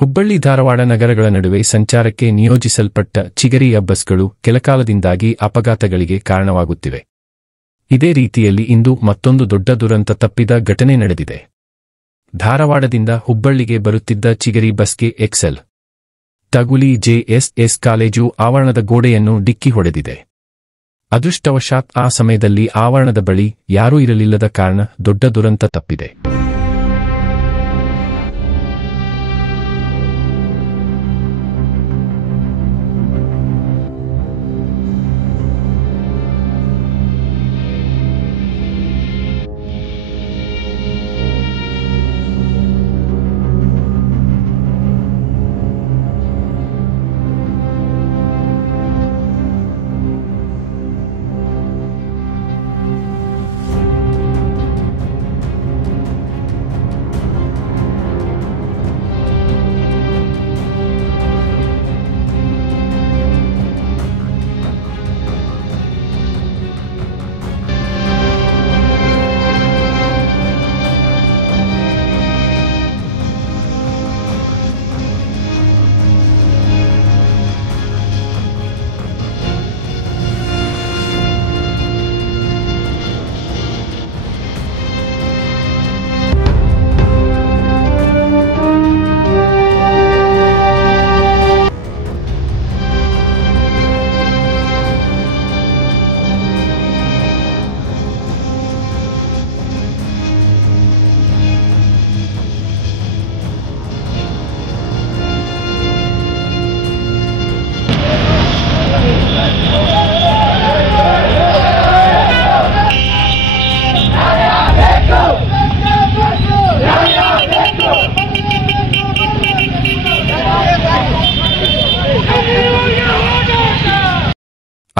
ಹುಬ್ಬಳ್ಳಿ ಧಾರವಾಡ ನಗರಗಳ ನಡುವೆ ಸಂಚಾರಕ್ಕೆ ನಿಯೋಜಿಸಲ್ಪಟ್ಟ ಚಿಗರಿಯ ಬಸ್ಗಳು ಕೆಲಕಾಲದಿಂದಾಗಿ ಅಪಘಾತಗಳಿಗೆ ಕಾರಣವಾಗುತ್ತಿವೆ. ಇದೇ ರೀತಿಯಲ್ಲಿ ಇಂದು ಮತ್ತೊಂದು ದೊಡ್ಡ ದುರಂತ ತಪ್ಪಿದ ಘಟನೆ ನಡೆದಿದೆ. ಧಾರವಾಡದಿಂದ ಹುಬ್ಬಳ್ಳಿಗೆ ಬರುತ್ತಿದ್ದ ಚಿಗರಿ ಬಸ್ಗೆ ಎಕ್ಸೆಲ್ ತಗುಲಿ ಜೆಎಸ್ಎಸ್ ಕಾಲೇಜು ಆವರಣದ ಗೋಡೆಯನ್ನು ಡಿಕ್ಕಿ ಹೊಡೆದಿದೆ. ಅದೃಷ್ಟವಶಾತ್ ಆ ಸಮಯದಲ್ಲಿ ಆವರಣದ ಬಳಿ ಯಾರೂ ಇರಲಿಲ್ಲದ ಕಾರಣ ದೊಡ್ಡ ದುರಂತ ತಪ್ಪಿದೆ.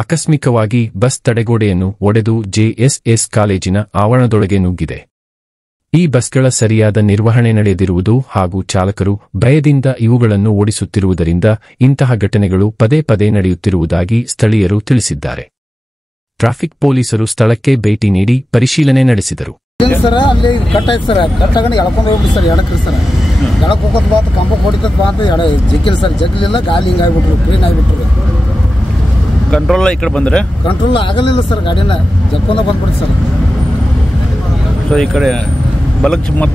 ಆಕಸ್ಮಿಕವಾಗಿ ಬಸ್ ತಡೆಗೋಡೆಯನ್ನು ಒಡೆದು ಜೆಎಸ್ಎಸ್ ಕಾಲೇಜಿನ ಆವರಣದೊಳಗೆ ನುಗ್ಗಿದೆ. ಈ ಬಸ್ಗಳ ಸರಿಯಾದ ನಿರ್ವಹಣೆ ನಡೆದಿರುವುದು ಹಾಗೂ ಚಾಲಕರು ಭಯದಿಂದ ಇವುಗಳನ್ನು ಓಡಿಸುತ್ತಿರುವುದರಿಂದ ಇಂತಹ ಘಟನೆಗಳು ಪದೇ ಪದೇ ನಡೆಯುತ್ತಿರುವುದಾಗಿ ಸ್ಥಳೀಯರು ತಿಳಿಸಿದ್ದಾರೆ. ಟ್ರಾಫಿಕ್ ಪೊಲೀಸರು ಸ್ಥಳಕ್ಕೆ ಭೇಟಿ ನೀಡಿ ಪರಿಶೀಲನೆ ನಡೆಸಿದರು. ಅಲ್ಲಿ ಕಟ್ಟಾಯ್ತು ಸರ್, ಕಟ್ಟಾಗಿ ಎಳ್ಕೊಂಡು ಹೋಗ್ಬಿಡಿ ಸರ್, ಎಡಕ್ರಿ ಸರ್, ಎಳಕ್ ಹೋಗೋದು ಬಾತ್ ಕಂಬ ಹೊಡಿತದ ಬಾತ್ ಜಗ್ಗಿಲ್ಲ ಸರ್, ಜಗ್ಲಿಲ್ಲ, ಗಾಲಿ ಹಿಂಗಾಗ್ಬಿಟ್ರು, ಕ್ಲೀನ್ ಆಗಿಬಿಟ್ರು. ಕಂಟ್ರೋಲ್ ಈ ಕಡೆ ಬಂದ್ರೆ ಕಂಟ್ರೋಲ್ ಆಗಲಿಲ್ಲ ಸರ್, ಗಾಡಿನ ಜಕ್ಕೊಂದ ಬಂದ್ಬಿಡ್ತು ಸರ್. ಸೊ ಈ ಕಡೆ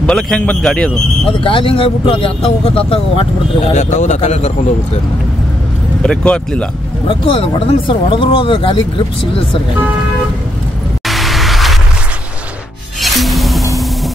ಬಲಕ್ ಹೆಂಗ್ ಬಂದ್ ಗಾಡಿ ಅದು ಗಾಲಿ ಹಿಂಗಾಗ್ಬಿಟ್ರು, ಅದು ಅತ್ತ ಹೋಗೋದು ಅತ್ತ ಹೊಂಟ್ ಬಿಡ್ತೀರಿ ಗಾಡಿ, ಕರ್ಕೊಂಡು ಹೋಗ್ಬಿಡ್ತೀರಿ. ಬ್ರೇಕೋ ಹತ್ಲಿಲ್ಲ, ಬ್ರೇಕು ಅದು ಹೊಡೆದಂಗೆ ಸರ್, ಹೊಡೆದ್ರು ಅದು ಗಾಲಿ ಗ್ರಿಪ್ ಸಿಗ್ಲಿಲ್ಲ ಸರ್ ಗಾಡಿ.